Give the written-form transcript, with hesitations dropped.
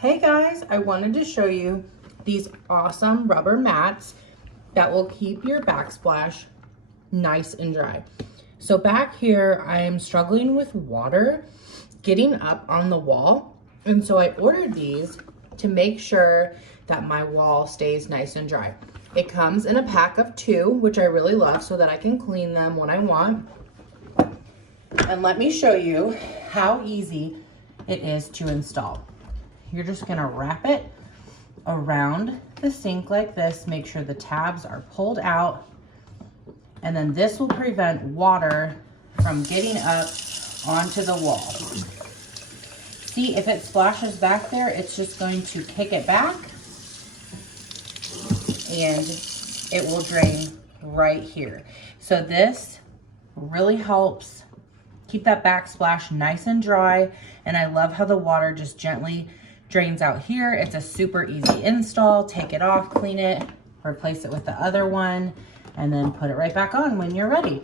Hey guys, I wanted to show you these awesome rubber mats that will keep your backsplash nice and dry. So back here, I am struggling with water getting up on the wall. And so I ordered these to make sure that my wall stays nice and dry. It comes in a pack of 2, which I really love so that I can clean them when I want. And let me show you how easy it is to install. You're just gonna wrap it around the sink like this, make sure the tabs are pulled out, and then this will prevent water from getting up onto the wall. See, if it splashes back there, it's just going to kick it back and it will drain right here. So this really helps keep that backsplash nice and dry, and I love how the water just gently drains out here. It's a super easy install. Take it off, clean it, replace it with the other one, and then put it right back on when you're ready.